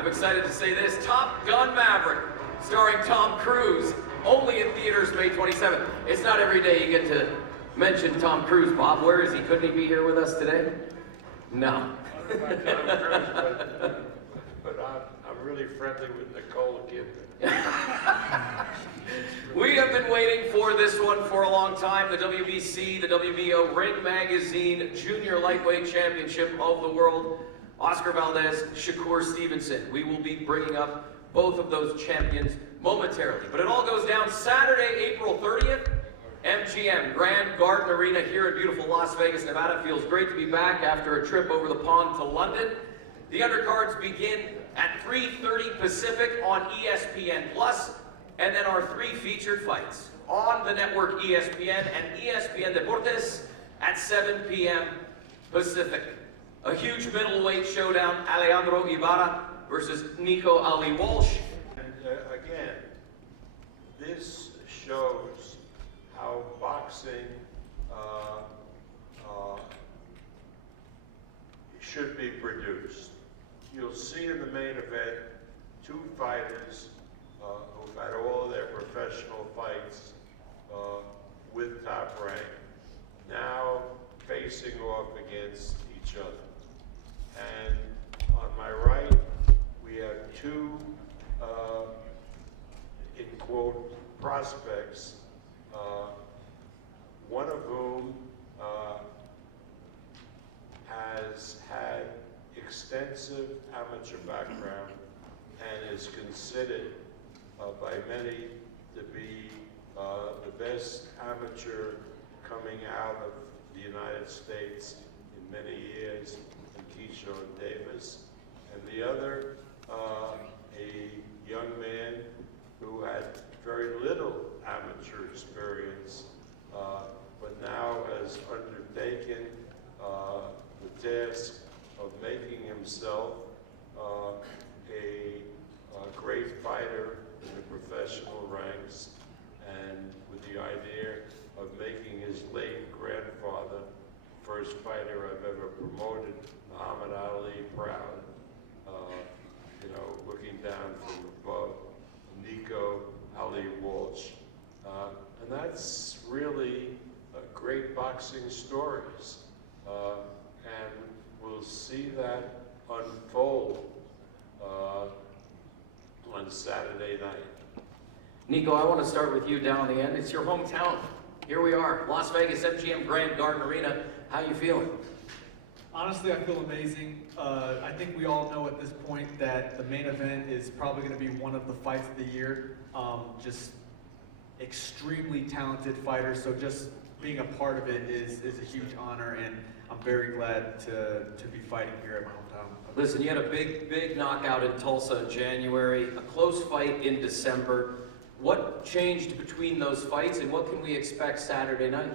I'm excited to say this, Top Gun Maverick, starring Tom Cruise, only in theaters May 27th. It's not every day you get to mention Tom Cruise, Bob. Where is he? Couldn't he be here with us today? No. I don't know about Tom Cruise, but I'm really friendly with Nicole Kidman. We have been waiting for this one for a long time. The WBC, the WBO Ring Magazine Junior Lightweight Championship of the World. Oscar Valdez, Shakur Stevenson. We will be bringing up both of those champions momentarily. But it all goes down Saturday, April 30th. MGM Grand Garden Arena here in beautiful Las Vegas, Nevada. Feels great to be back after a trip over the pond to London. The undercards begin at 3:30 Pacific on ESPN+, and then our 3 featured fights on the network ESPN and ESPN Deportes at 7 p.m. Pacific. A huge middleweight showdown, Alejandro Ibarra versus Nico Ali Walsh. And again, this shows how boxing should be produced. You'll see in the main event 2 fighters who've had all of their professional fights with Top Rank, now facing off against each other. And on my right, we have 2, in quote, prospects, one of whom has had extensive amateur background and is considered by many to be the best amateur coming out of the United States in many years, Keyshawn Davis, and the other, a young man who had very little amateur experience, but now has undertaken the task of making himself a great fighter in the professional ranks, and with the idea of making his late grandfather, first fighter I've ever promoted, Muhammad Ali, proud. Looking down from above, Nico Ali Walsh. And that's really great boxing stories. And we'll see that unfold on Saturday night. Nico, I want to start with you down the end. It's your hometown. Here we are, Las Vegas, MGM Grand Garden Arena. How you feeling? Honestly, I feel amazing. I think we all know at this point that the main event is probably going to be one of the fights of the year. Just extremely talented fighters, so just being a part of it is a huge honor, and I'm very glad to be fighting here at my hometown. Listen, you had a big knockout in Tulsa in January, a close fight in December. What changed between those fights, and what can we expect Saturday night?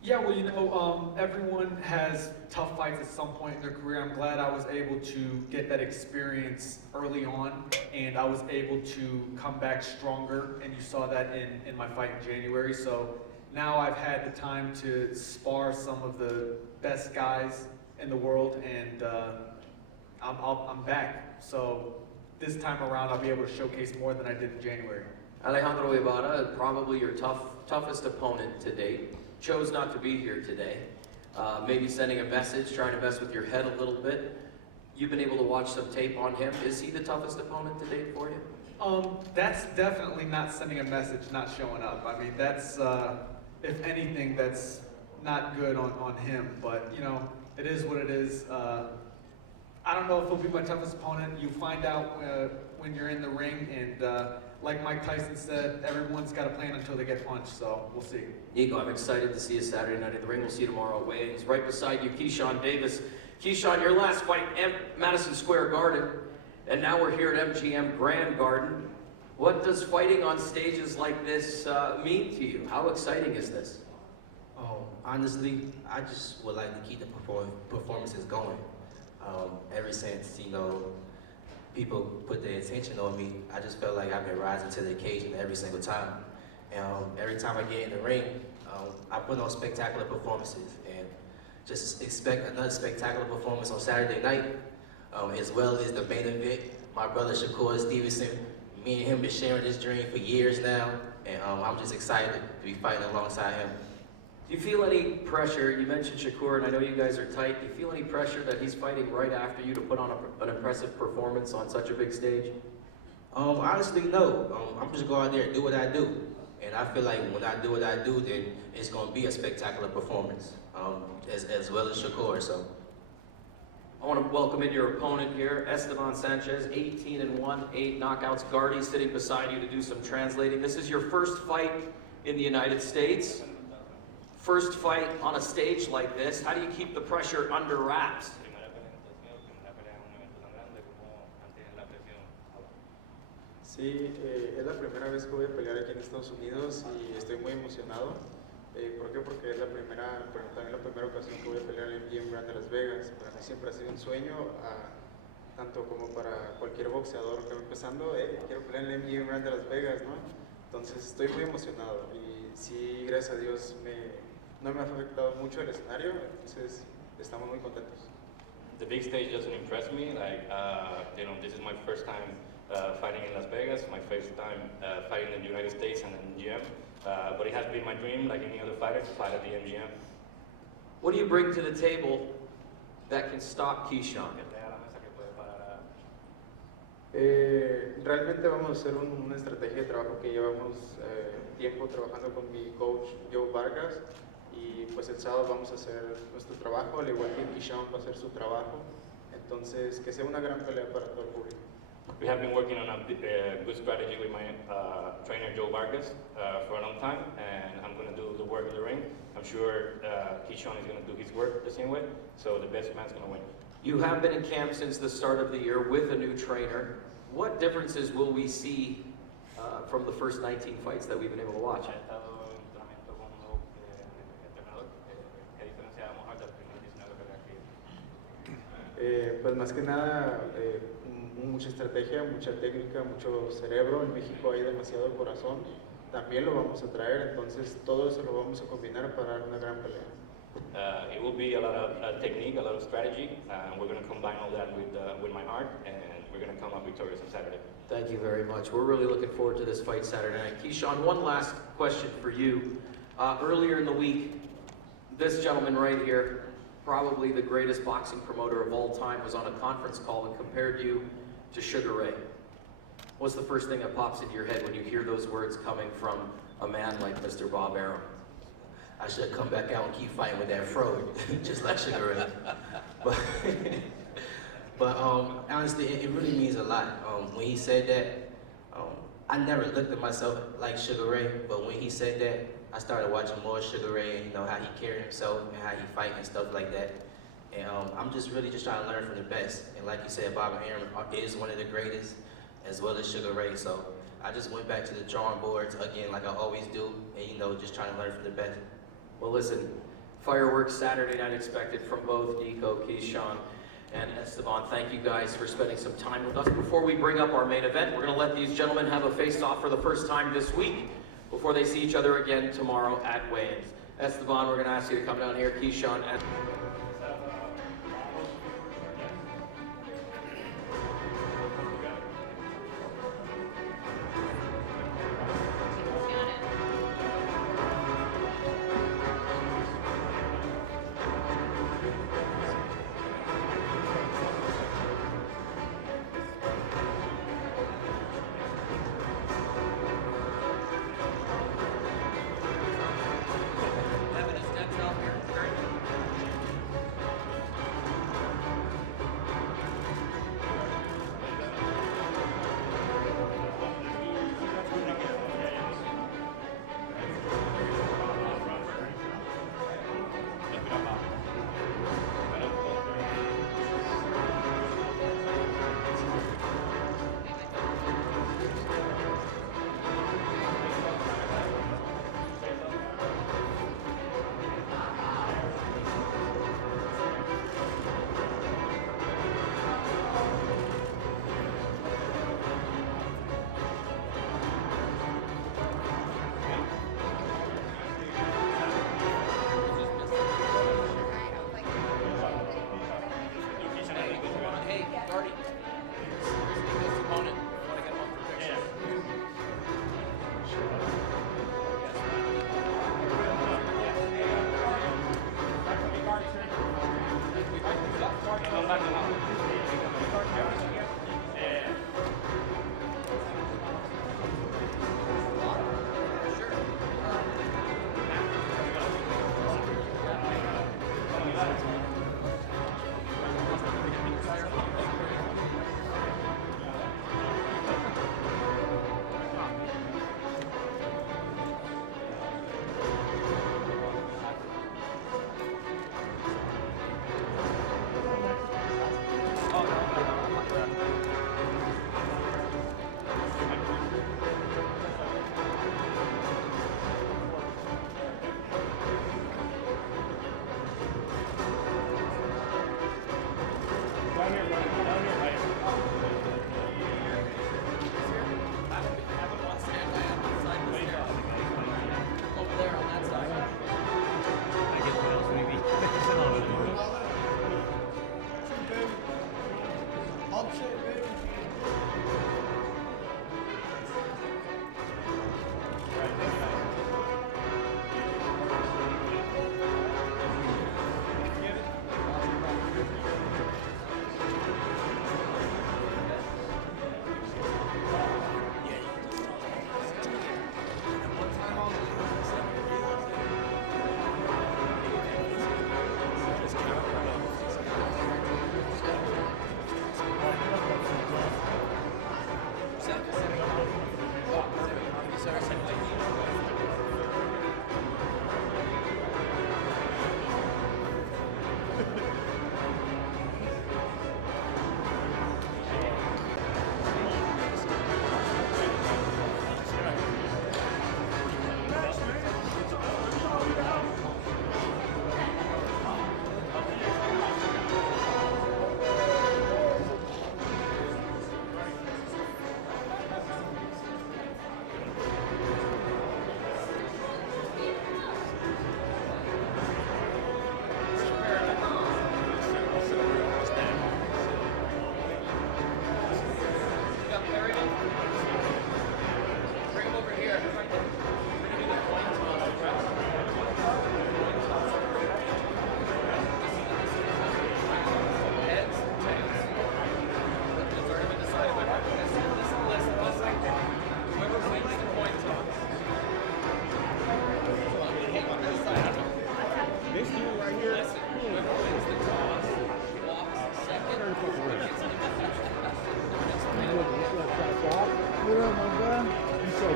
Yeah, well, everyone has tough fights at some point in their career. I'm glad I was able to get that experience early on, and I was able to come back stronger, and you saw that in my fight in January. So now I've had the time to spar some of the best guys in the world, and I'm back. So this time around, I'll be able to showcase more than I did in January. Alejandro Ibarra, probably your toughest opponent to date. Chose not to be here today. Maybe sending a message, trying to mess with your head a little bit. You've been able to watch some tape on him. Is he the toughest opponent to date for you? That's definitely not sending a message, not showing up. I mean, that's, if anything, that's not good on him. But, it is what it is. I don't know if he'll be my toughest opponent. You find out when you're in the ring, and like Mike Tyson said, everyone's got a plan until they get punched, so we'll see. Nico, I'm excited to see you Saturday night in the ring. We'll see you tomorrow at weigh-ins. Right beside you, Keyshawn Davis. Keyshawn, your last fight at Madison Square Garden, and now we're here at MGM Grand Garden. What does fighting on stages like this mean to you? How exciting is this? Oh, honestly, I just would like to keep the performances going. Ever since, people put their attention on me, I just felt like I've been rising to the occasion every single time. And every time I get in the ring, I put on spectacular performances, and just expect another spectacular performance on Saturday night, as well as the main event my brother Shakur Stevenson. Me and him been sharing this dream for years now, and I'm just excited to be fighting alongside him. Do you feel any pressure? You mentioned Shakur, and I know you guys are tight. Do you feel any pressure that he's fighting right after you to put on an impressive performance on such a big stage? Honestly, no. I'm just go out there and do what I do. And I feel like when I do what I do, then it's going to be a spectacular performance, as well as Shakur. So I want to welcome in your opponent here, Esteban Sanchez, 18-1, 8 knockouts. Gardy sitting beside you to do some translating. This is your first fight in the United States. First fight on a stage like this. How do you keep the pressure under wraps? Sí, es la primera vez que voy a pelear aquí en Estados Unidos y estoy muy emocionado. ¿Por qué? Porque es la primera, pero también la primera ocasión que voy a pelear en el Gym Brand de Las Vegas. Para mí siempre ha sido un sueño, tanto como para cualquier boxeador que va empezando, quiero pelear en el Gym Brand de Las Vegas, ¿no? Entonces estoy muy emocionado y sí, gracias a Dios, no me ha afectado mucho el escenario, entonces estamos muy contentos. The big stage doesn't impress me. Like, this is my first time fighting in Las Vegas, my first time fighting in the United States and in the MGM. But it has been my dream, like any other fighter, to fight at the MGM. What do you bring to the table that can stop Keyshawn? Realmente vamos a hacer una estrategia de trabajo que llevamos tiempo trabajando con mi coach Joe Vargas y pues el sábado vamos a hacer nuestro trabajo, al igual que Keyshawn va a hacer su trabajo, entonces que sea una gran pelea para todo el público. We have been working on a good strategy with my trainer Joe Vargas for a long time, and I'm going to do the work in the ring. I'm sure Keyshawn is going to do his work the same way, so the best man's going to win. You have been in camp since the start of the year with a new trainer. What differences will we see from the first 19 fights that we've been able to watch? Pues más que nada, mucha estrategia, mucha técnica, mucho cerebro. En México hay demasiado corazón. También lo vamos a traer, entonces todo eso lo vamos a combinar para dar una gran pelea. It will be a lot of technique, a lot of strategy. We're going to combine all that with my heart, and we're going to come up victorious on Saturday. Thank you very much. We're really looking forward to this fight Saturday night. Keyshawn, one last question for you. Earlier in the week, this gentleman right here, probably the greatest boxing promoter of all time, was on a conference call and compared you to Sugar Ray. What's the first thing that pops into your head when you hear those words coming from a man like Mr. Bob Arum? I should come back out and keep fighting with that fro, just like Sugar Ray. But honestly, it really means a lot. When he said that, I never looked at myself like Sugar Ray, but when he said that, I started watching more Sugar Ray, and how he carried himself and how he fight and stuff like that. And I'm just really trying to learn from the best. And like you said, Bob Arum is one of the greatest, as well as Sugar Ray. So I just went back to the drawing boards again, like I always do, and just trying to learn from the best. Well, listen, fireworks Saturday night expected from both Nico, Keyshawn, and Esteban. Thank you guys for spending some time with us. Before we bring up our main event, we're going to let these gentlemen have a face-off for the first time this week before they see each other again tomorrow at weigh-ins. Esteban, we're going to ask you to come down here. Keyshawn, and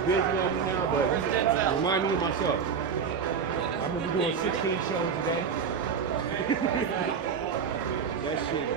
busy on me now, but remind me of myself. I'm gonna be doing 16 shows a day. That shit.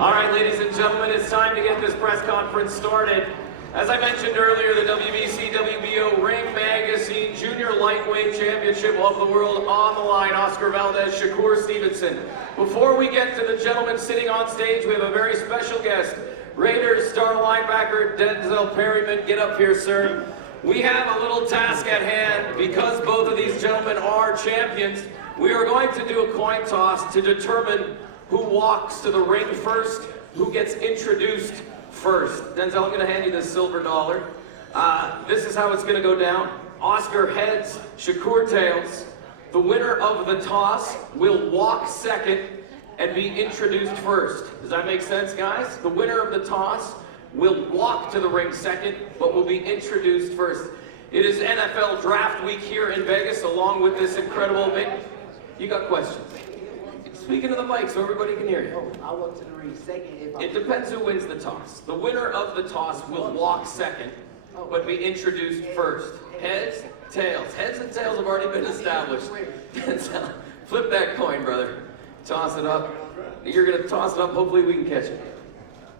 All right, ladies and gentlemen, it's time to get this press conference started. As I mentioned earlier, the WBC WBO Ring Magazine Junior Lightweight Championship of the World on the line. Oscar Valdez, Shakur Stevenson. Before we get to the gentlemen sitting on stage, we have a very special guest. Raiders star linebacker Denzel Perryman, get up here, sir. We have a little task at hand. Because both of these gentlemen are champions, we are going to do a coin toss to determine who walks to the ring first, who gets introduced first. Denzel, I'm going to hand you this silver dollar. This is how it's going to go down. Oscar heads, Shakur tails. The winner of the toss will walk second and be introduced first. Does that make sense, guys? The winner of the toss will walk to the ring second, but will be introduced first. It is NFL Draft Week here in Vegas, along with this incredible event. You got questions? Speaking to the mic so everybody can hear you. Oh, I walk to the ring second if I... It depends who wins the toss. The winner of the toss will walk second, but be introduced first. Heads, tails. Heads and tails have already been established. Flip that coin, brother. Toss it up. You're going to toss it up. Hopefully we can catch it.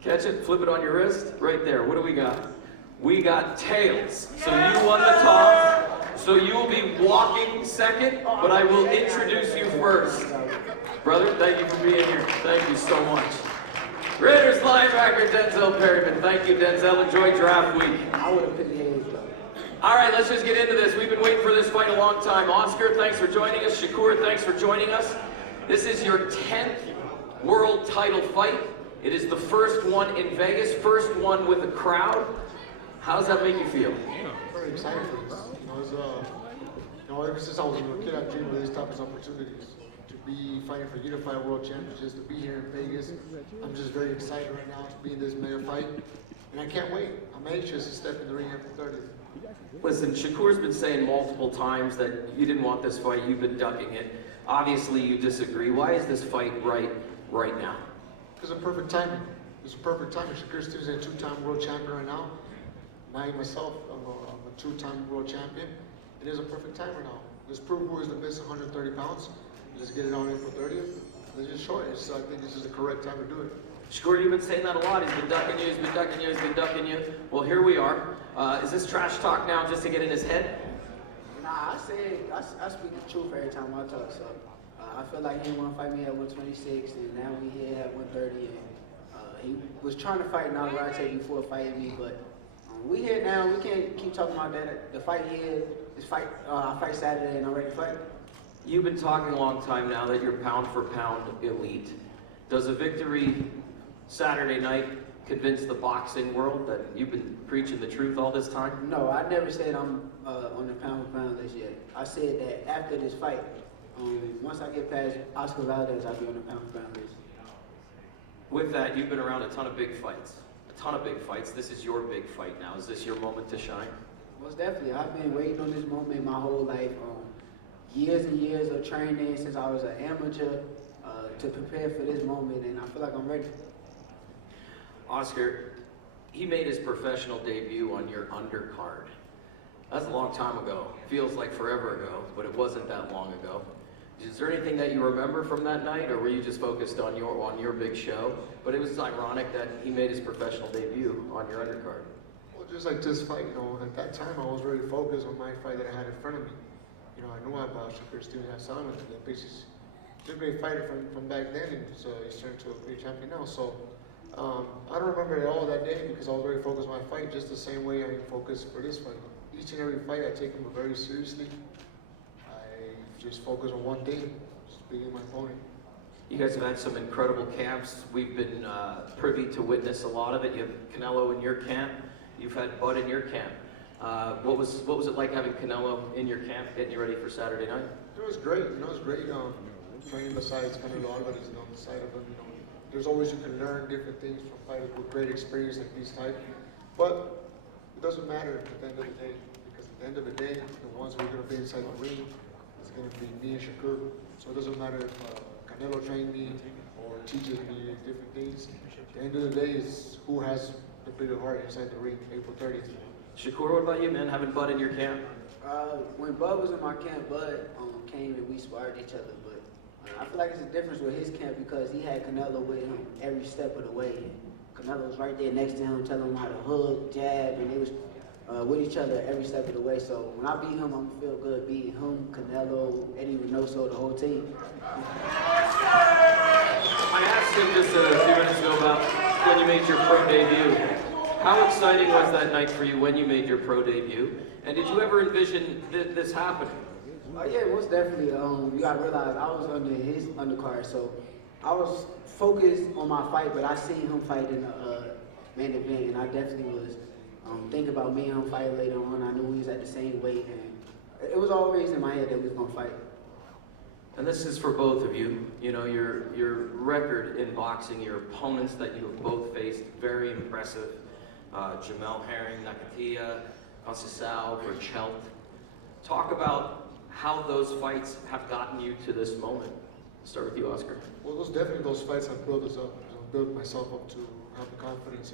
Catch it, flip it on your wrist. Right there. What do we got? We got tails. So you won the toss. So you will be walking second, but I will introduce you first. Brother, thank you for being here. Thank you so much. Raiders linebacker Denzel Perryman. Thank you, Denzel. Enjoy draft week. I would have picked the A's, though. All right, let's just get into this. We've been waiting for this fight a long time. Oscar, thanks for joining us. Shakur, thanks for joining us. This is your 10th world title fight. It is the first one in Vegas, first one with a crowd. How does that make you feel? Very excited for this. Ever since I was a little kid, I've dreamed of these types of opportunities. To be fighting for unified world championships, to be here in Vegas. I'm just very excited right now to be in this mega fight. And I can't wait. I'm anxious to step in the ring after 30th. Listen, Shakur's been saying multiple times that you didn't want this fight, you've been ducking it. Obviously you disagree. Why is this fight right now? Because of perfect timing. It's a perfect timing. Shakur Stevenson is a two-time world champion right now. Myself, I'm a two-time world champion. It is a perfect time right now. Let's prove who is the best 130 pounds. Let's get it on April 30th. Let's just show it. So I think this is the correct time to do it. Shakur, you've been saying that a lot. He's been ducking you, he's been ducking you, he's been ducking you. Well, here we are. Is this trash talk now just to get in his head? Nah, I speak the truth every time I talk, so I feel like he didn't want to fight me at 126, and now we here at 130, and he was trying to fight Navarrete before fighting me, but we here now. We can't keep talking about that. The fight here is I fight Saturday, and I'm ready to fight. You've been talking a long time now that you're pound for pound elite. Does a victory Saturday night convince the boxing world that you've been preaching the truth all this time? No, I never said I'm on the pound for pound list yet. I said that after this fight, once I get past Oscar Valdez, I'll be on the pound for pound list. With that, you've been around a ton of big fights. A ton of big fights. This is your big fight now. Is this your moment to shine? Most definitely. I've been waiting on this moment my whole life. Years and years of training since I was an amateur to prepare for this moment, and I feel like I'm ready. Oscar, he made his professional debut on your undercard. That's a long time ago. Feels like forever ago, but it wasn't that long ago. Is there anything that you remember from that night, or were you just focused on your big show? But it was ironic that he made his professional debut on your undercard. Well, just like this fight, at that time I was really focused on my fight that I had in front of me. I knew about Shakur Stevenson. I saw him at the basis. He's a great fighter from back then, and so he's turned to a great champion now. So I don't remember it all that day because I was very focused on my fight, just the same way I'm focused for this fight. Each and every fight, I take them very seriously. I just focus on one thing, just beating my opponent. You guys have had some incredible camps. We've been privy to witness a lot of it. You have Canelo in your camp. You've had Bud in your camp. What was it like having Canelo in your camp, getting you ready for Saturday night? It was great. It was great. Training besides Canelo Alvarez, on the side of him. There's always you can learn different things from fighters with great experience like these type. But it doesn't matter at the end of the day, because at the end of the day, the ones who are going to be inside the ring is going to be me and Shakur. So it doesn't matter if Canelo trained me or teaches me different things. At the end of the day, is who has the bigger heart inside the ring, April 30th. Shakur, what about you, man? Having Bud in your camp? When Bud was in my camp, Bud came and we sparred each other, but I feel like it's a difference with his camp because he had Canelo with him every step of the way. Canelo was right there next to him, telling him how to hook, jab, and they was with each other every step of the way. So when I beat him, I'm gonna feel good beating him, Canelo, Eddie Reynoso, the whole team. I asked him just a few minutes ago about when you made your pro debut. How exciting was that night for you when you made your pro debut? And did you ever envision this happening? Yeah, most definitely. You gotta realize I was under his undercard, so I was focused on my fight, but I seen him fight in the main event, and I definitely was thinking about me and him fighting later on. I knew he was at the same weight, and it was always in my head that we was gonna fight. And this is for both of you. You know, your record in boxing, your opponents that you have both faced, very impressive. Jamel Herring, Nakatia, Conceição, Burchelt. Talk about how those fights have gotten you to this moment. Start with you, Oscar. Well, those fights have built us up. I've built myself up to have the confidence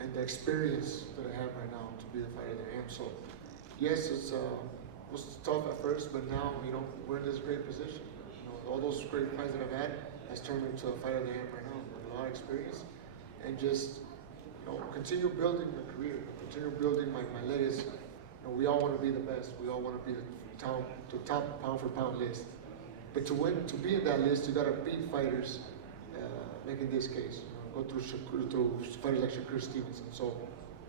and the experience that I have right now to be the fighter that I am. So, yes, it was tough at first, but now, we're in this great position. All those great fights that I've had has turned me into a fighter that I am right now with a lot of experience. And just, continue building my career, continue building my legacy. We all want to be the best. We all want to be the top pound for pound list. But to be in that list, you got to beat fighters, like in this case, go through fighters like Shakur Stevenson. So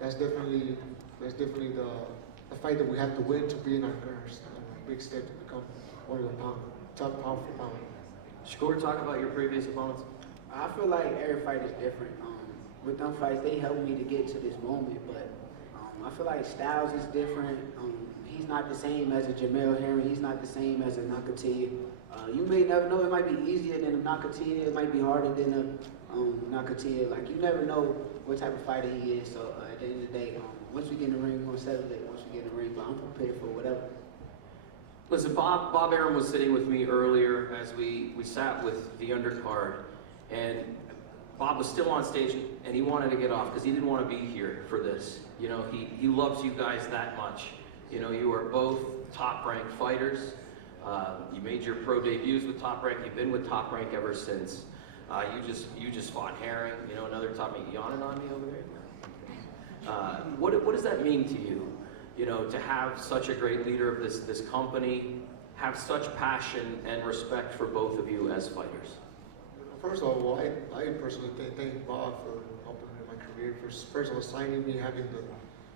that's definitely the fight that we have to win to be in our big step to become one of the top pound for pound. Shakur, talk about your previous opponents. I feel like every fight is different. With them fights, they helped me to get to this moment, but I feel like Styles is different. He's not the same as a Jamel Herring. He's not the same as a Nakatia. You may never know. It might be easier than a Nakatia. It might be harder than a Nakatia. Like, you never know what type of fighter he is. So at the end of the day, once we get in the ring, we're going to settle it once we get in the ring. But I'm prepared for whatever. Listen, Bob Arum was sitting with me earlier as we sat with the undercard, and Bob was still on stage, and he wanted to get off because he didn't want to be here for this. He loves you guys that much. You are both top-ranked fighters. You made your pro debuts with Top Rank. You've been with Top Rank ever since. You just fought Herring. Another top. You yawning on me over there? What does that mean to you? To have such a great leader of this company, have such passion and respect for both of you as fighters. First of all, I personally thank Bob for helping me in my career. First of all, signing me, having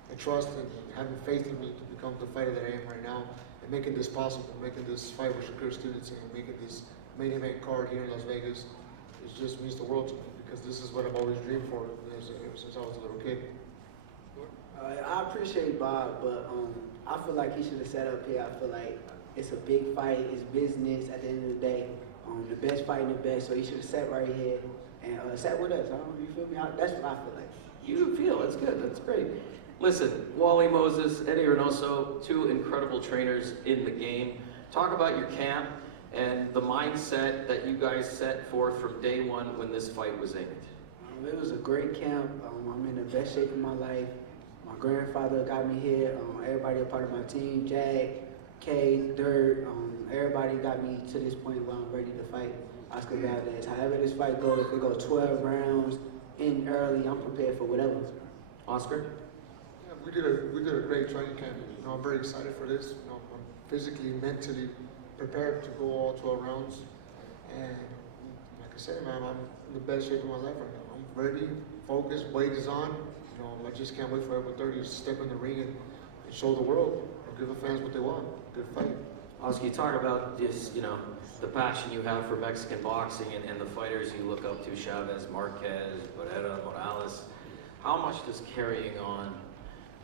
the trust and having faith in me to become the fighter that I am right now, and making this possible, making this fight with Shakur Stevenson, and making this main event card here in Las Vegas. It just means the world to me because this is what I've always dreamed for ever since I was a little kid. I appreciate Bob, but I feel like he should have set up here. I feel like it's a big fight, it's business at the end of the day. The best fighting the best, so he should have sat right here and sat with us. You feel me? That's what I feel like. You feel, that's good, that's great. Listen, Wally Moses, Eddie Reynoso, two incredible trainers in the game. Talk about your camp and the mindset that you guys set forth from day one when this fight was aimed. It was a great camp. I'm in the best shape of my life. My grandfather got me here. Everybody a part of my team, Jack, Kay, Dirt, everybody got me to this point where I'm ready to fight Oscar Valdez. However this fight goes, if it goes 12 rounds, in early, I'm prepared for whatever. Oscar? Yeah, we did a great training camp. I'm very excited for this. I'm physically, mentally prepared to go all 12 rounds. And like I said, man, I'm in the best shape of my life right now. I'm ready, focused, weight is on. I just can't wait for April 30 to step in the ring and show the world, give the fans what they want. Good fight. Oscar, you talk about just, the passion you have for Mexican boxing and the fighters you look up to, Chavez, Marquez, Barrera, Morales. How much does carrying on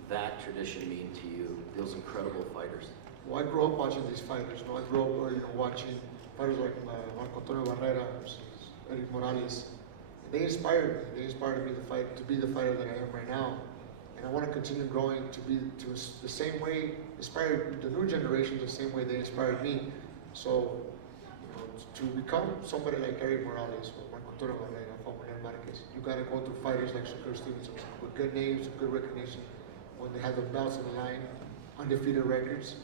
that tradition mean to you, those incredible fighters? Well, I grew up watching these fighters. I grew up, watching fighters like Marco Antonio Barrera versus Eddie Morales. They inspired me. They inspired me to be the fighter that I am right now. And I want to continue growing to the same way, inspire the new generation the same way they inspired me. So, to become somebody like Eric Morales or Marco Antonio Barrera, Juan Marquez, you gotta go through fighters like Shakur Stevenson with good names, good recognition, when they have the belts on the line, undefeated records.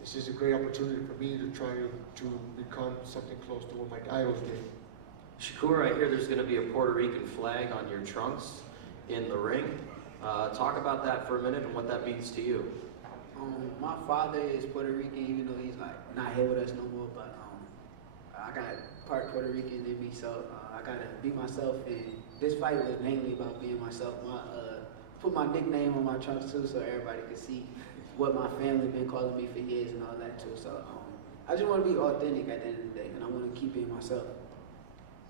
This is a great opportunity for me to try to become something close to what my idols did. Shakur, I hear there's going to be a Puerto Rican flag on your trunks in the ring. Talk about that for a minute and what that means to you. My father is Puerto Rican, even though he's like not here with us no more. But I got part Puerto Rican in me, so I gotta be myself. And this fight was mainly about being myself. Put my nickname on my trunks too, so everybody could see what my family been calling me for years and all that too. So I just want to be authentic at the end of the day, and I want to keep being myself.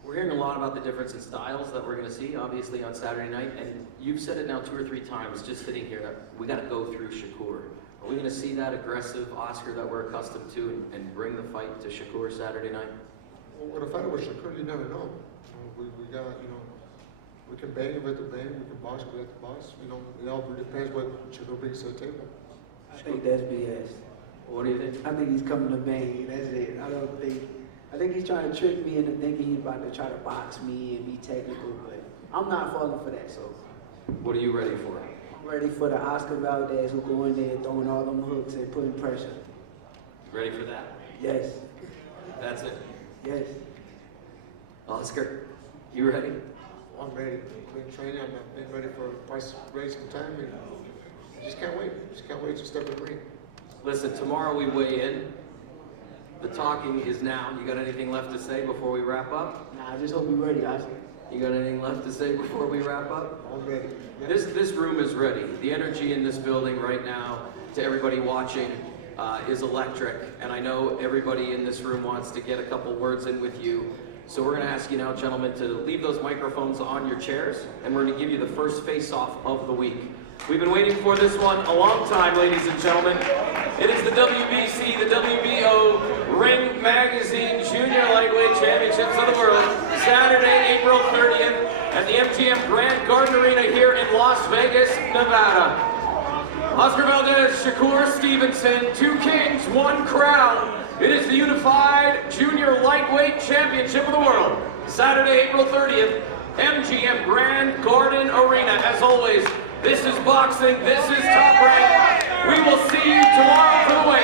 We're hearing a lot about the difference in styles that we're going to see, obviously, on Saturday night. And you've said it now 2 or 3 times, just sitting here, that we got to go through Shakur. Are we going to see that aggressive Oscar that we're accustomed to and bring the fight to Shakur Saturday night? Well, with a fighter with Shakur, you never know. We got, we can bang him at the bang, we can box him at the box. It all depends what Shakur brings to the table. I think that's BS. What do you think? I think he's coming to bang. That's it. I think he's trying to trick me into thinking he's about to try to box me and be technical, but I'm not falling for that. So What are you ready for? I'm ready for the Oscar Valdez who go in there throwing all them hooks and putting pressure. Ready for that? Yes. That's it. Yes. Oscar, you ready? I'm ready. I've been training, I've been ready for quite some time, and I just can't wait. Just can't wait to step in the ring. Listen, tomorrow we weigh in. The talking is now. You got anything left to say before we wrap up? Nah, I just hope you're ready, Oscar. You got anything left to say before we wrap up? I'm ready. Yeah. This room is ready. The energy in this building right now, to everybody watching, is electric. And I know everybody in this room wants to get a couple words in with you. So we're going to ask you now, gentlemen, to leave those microphones on your chairs, and we're going to give you the first face-off of the week. We've been waiting for this one a long time, ladies and gentlemen. It is the WBC, the WBO Ring Magazine Junior Lightweight Championships of the World, Saturday, April 30th, at the MGM Grand Garden Arena here in Las Vegas, Nevada. Oscar Valdez, Shakur Stevenson, 2 kings, 1 crown. It is the Unified Junior Lightweight Championship of the World, Saturday, April 30th, MGM Grand Garden Arena. As always, this is boxing, this is Top Rank. We will see you tomorrow for the weigh-in.